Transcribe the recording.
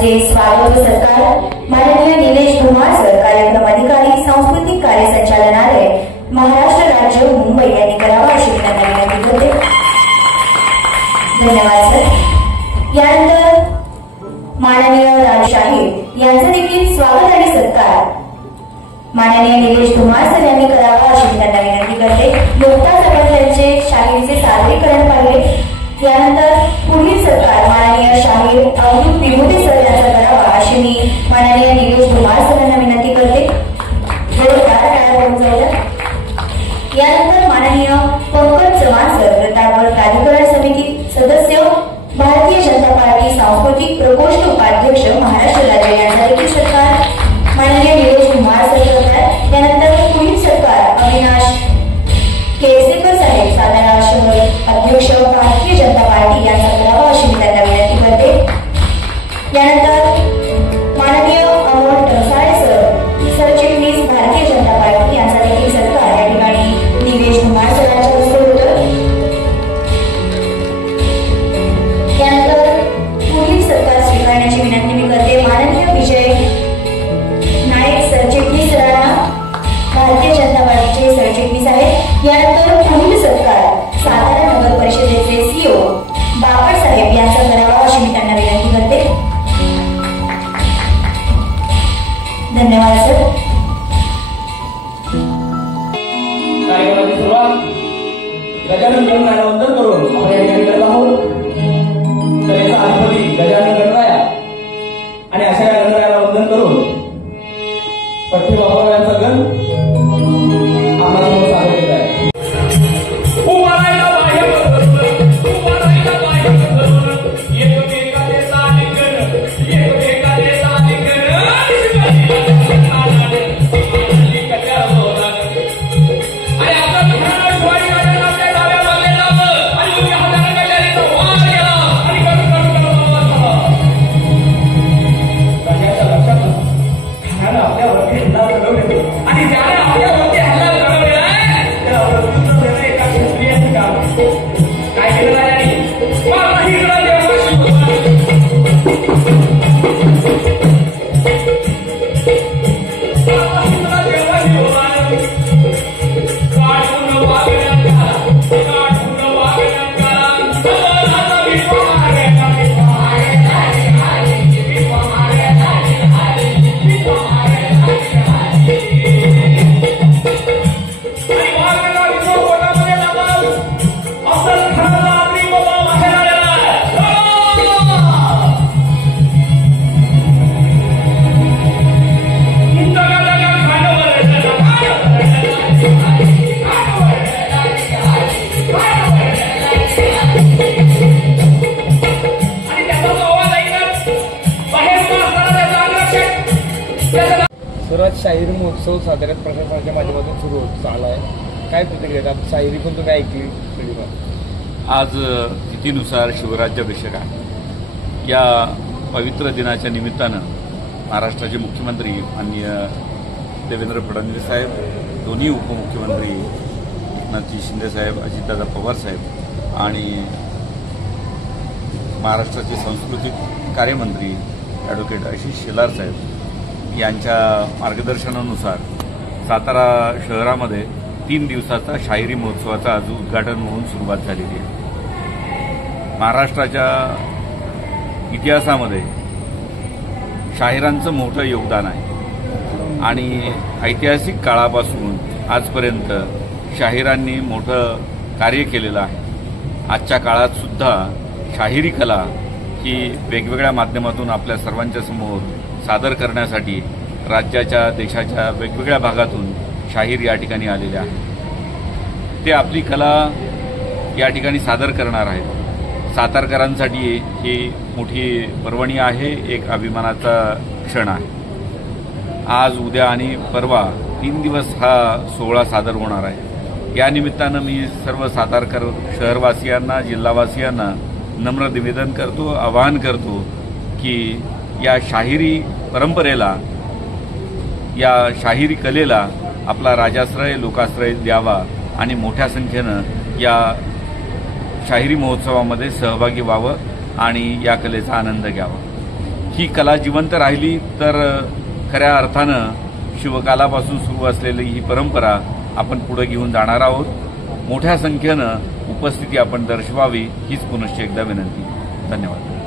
यांचे स्वागत व सत्कार माननीय निलेश धुमाळ सर, कार्यक्रम अधिकारी, सांस्कृतिक कार्य संचालनालय, महाराष्ट्र राज्य, मुंबई यांनी करावा अशी विनंती करते। धन्यवाद सर। यानंतर माननीय राज शाहीर यांचे देखील स्वागत आणि सत्कार माननीय निलेश धुमाळ सर यांनी करावा अशी विनंती करते। नुकताच आपण त्यांचे शाहिरीचे सादरीकरण पाहिले। यानंतर पुढील सत्कार माननीय शाहीर अवधूत विभूते सर यांचा करावा अशी मी माननीय निलेश धुमाळ सर यांना विनंती करते। यानंतर माननीय पंकज चव्हाण सर, प्रतापगड प्राधिकरण समिती सदस्य, भारतीय जनता पार्टी सांस्कृतिक प्रकोष्ठ उपाध्यक्ष, महाराष्ट्र राज्य यांचा देखील सत्कार माननीय निलेश धुमाळ सर करतात। त्यानंतर पुढील सत्कार अविनाश केळसेकर साहेब, सातारा शहर अध्यक्ष, भारतीय जनता पार्टी यांचा करावा अशी मी त्यांना विनंती करते। यानंतर माननीय अमोल टसाळे सर, सरचिटणीस, भारतीय जनता पार्टी यांचा देखील सत्कार या ठिकाणी निलेश धुमाळ सरांच्या हस्ते होतो। त्यानंतर पुढील सत्कार स्वीकारण्याची विनंती मी करते माननीय विजय नाईक सरचिटणीस सरांना, भारतीय जनता पार्टीचे सरचिटणीस आहेत। यानंतर पुढील सत्कार सातारा नगर परिषदेचे सीओ बापट साहेब यांचा करावा अशी मी त्यांना विनंती करते। धन्यवाद सर। कार्यक्रमाची सुरुवात गजानन गणरायाला वंदन करून आपण या ठिकाणी करत आहोत। कलेचा अधिपती गजानन गणराया आणि अशा या गणरायाला वंदन करून पठ्ठी बाबा यांचा गण आपल्यासमोर सादर केला आहे। शाहिरी महोत्सव साताऱ्यात प्रशासनाच्या माध्यमातून सुरू होत चालला आहे, काय प्रतिक्रिया? शाहिरी पण तुम्ही ऐकली? आज तिथीनुसार शिवराज्याभिषेक आहे। या पवित्र दिनाच्या निमित्तानं महाराष्ट्राचे मुख्यमंत्री माननीय देवेंद्र फडणवीस साहेब, दोन्ही उपमुख्यमंत्री एकनाथजी शिंदे साहेब, अजितदादा पवार साहेब आणि महाराष्ट्राचे सांस्कृतिक कार्यमंत्री ॲडव्होकेट आशिष शेलार साहेब यांच्या मार्गदर्शनानुसार सातारा शहरामध्ये 3 दिवसाचा शाहिरी महोत्सवाचा आज उद्घाटन होऊन सुरुवात झालेली आहे। महाराष्ट्राच्या इतिहासामध्ये शाहिरांचं मोठं योगदान आहे आणि ऐतिहासिक काळापासून आजपर्यंत शाहिरांनी मोठं कार्य केलेलं आहे। आजच्या काळात सुद्धा शाहिरी कला ही वेगवेगळ्या माध्यमातून आपल्या सर्वांच्या समोर सादर करण्यासाठी राज्याच्या, देशाच्या वेगवेगळ्या भागातून शाहीर या ठिकाणी आलेले आहेत। ते आपली कला या ठिकाणी सादर करणार आहेत। सातारकरांसाठी ही मोठी पर्वणी आहे, एक अभिमानाचा क्षण आहे। आज, उद्या आणि परवा 3 दिवस हा सोहळा सादर होणार आहे। या निमित्तानं मी सर्व सातारकर शहरवासियांना, जिल्हावासियांना नम्र निवेदन करतो, आवाहन करतो की या शाहिरी परंपरेला, या शाहिरी कलेला आपला राजाश्रय, लोकाश्रय द्यावा आणि मोठ्या संख्येनं या शाहिरी महोत्सवामध्ये सहभागी व्हावं आणि या कलेचा आनंद घ्यावा। ही कला जिवंत राहिली तर खऱ्या अर्थानं शिवकालापासून सुरू असलेली ही परंपरा आपण पुढे घेऊन जाणार आहोत. मोठ्या संख्येनं उपस्थिती आपण दर्शवावी हीच पुनश्च एकदा विनंती. धन्यवाद.